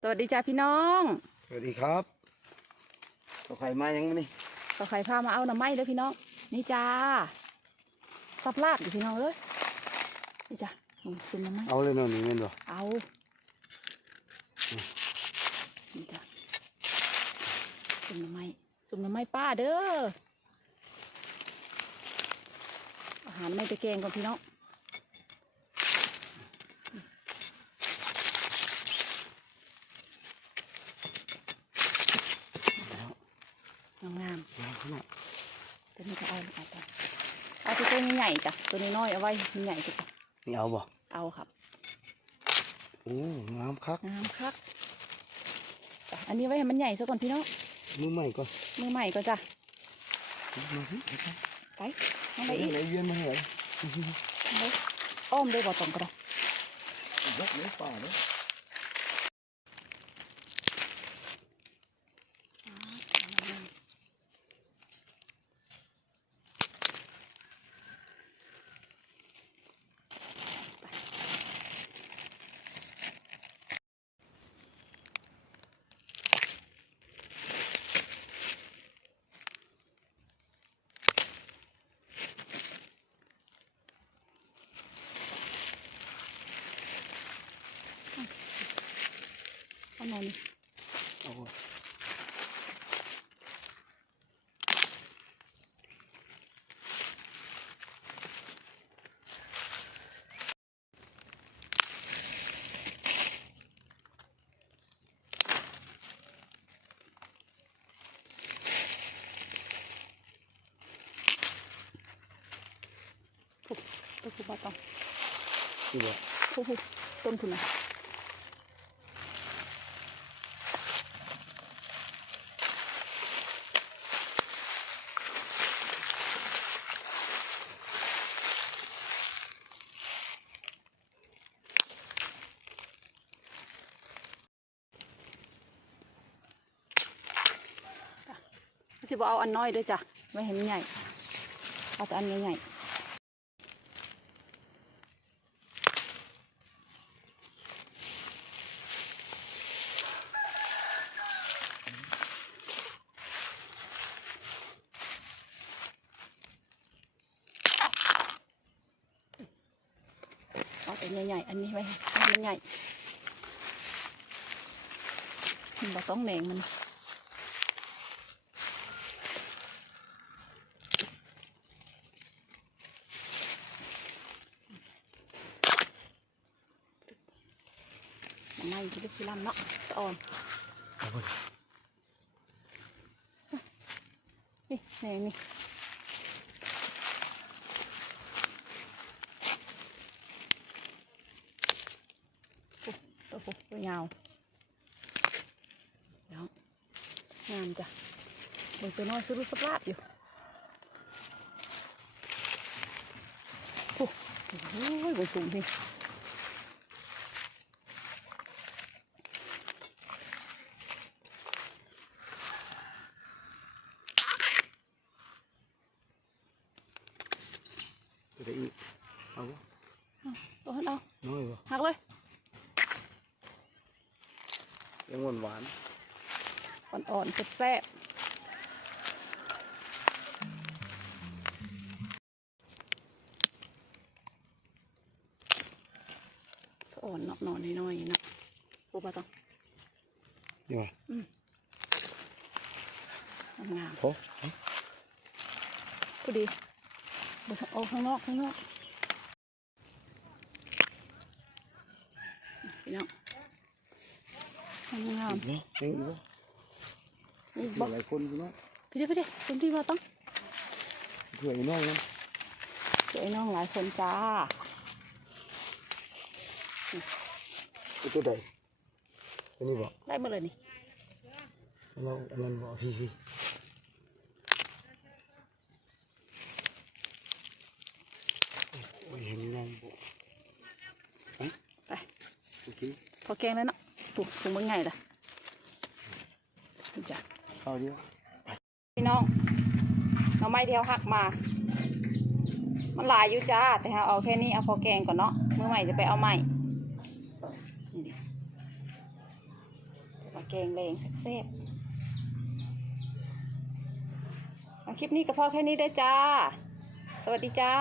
สวัสดีจ้าพี่น้องสวัสดีครับตัวไข่มายังนี่ก็ใครพามาเอาหน่อไม้เด้อพี่น้อง นี่จ้าสับลาบอยู่พี่น้องเลยนี่จ้าอืมซุ่มหน่อไม้เอาเลยเนาะนี่แม่นบ่เอานี่จ้าซุ่มหน่อไม้ซุ่มหน่อไม้ป้าเด้ออาหารไม่ไปแกงก่อนพี่น้องงามๆยาวขนาดตัวนี้ก็เอาเอาไปเอาตัวตัวใหญ่ๆจ้ะตัวน้อยๆเอาไว้ใหญ่ๆจ้ะนี่เอาบ่เอาครับโอ้งามคักงามครับจ้ะอันนี้ไว้ให้มันใหญ่ซะก่อนพี่น้องมือใหม่ก่อนมือใหม่ก็จ้ะมาสิไปเอาไปอีกไหนเวียนมาเหรอเอาไปอ้อมด้วยบ่ตรงก็ได้ยกเนื้อป่าเนาะ เอาหน่อยนี่เอาบ่ตัวผู้บ่ต้อง นี่บ่ ผู้ผู้ต้นคุณนะ สิบเอาอันน้อยด้วยจ้ะไม่เห็นใหญ่เอาแต่อันใหญ่เอาแต่ใหญ่ๆ อันนี้ไว้ให้มันใหญ่มันบ่ต้องแหนงมัน มันไม่ที่ลึกที่ลำเนาะสะอ่อนเอาบ่นี่แหนงนี่โอ้ตัวผู้ตัวยาวเดี๋ยวงามจ้ะเบิ่งตัวน้อยสุรุสปราดอยู่โอ้โหเบิ่งสูงพี่ ตัวได้อีกเอาบ่ตัวนั้นเอาน้อยบ่หักเลยยังหวานหวานอ่อนๆแซ่บๆสะอ่อนเนาะนอนน้อยๆเนาะปูปลาต้องๆนี่บ่งามโอ้ๆพอดี เดี๋ยวเอาข้างนอกข้างนอกพี่น้องงามเนาะยังอีกบ่ๆนี่มีบอกหลายคนอยู่เนาะพี่เดี๋ยวพี่เดี๋ยวเต็มที่มาต้องเผื่ออีน้องนะเจอไอ้น้องหลายคนจ้าเอาตัวใดอันนี้บ่ได้หมาเลยนี่เราอันนั้นบ่พี่พี่โอ้ย เห็นยังบ่ไปโอเคพอแกงแล้วเนาะถูกถูกมึงไงล่ะนี่จ้ะเข้าเดียวพี่น้องหน่อไม้ที่เขาหักมา มันหลายอยู่จ้า แต่เราเอาแค่นี้เอาพอแกงก่อนเนาะเมื่อใหม่จะไปเอาใหม่นี่ดิแกงแรงแซ่บๆมาคลิปนี้ก็พอแค่นี้ได้อจ้า สวัสดีจ้า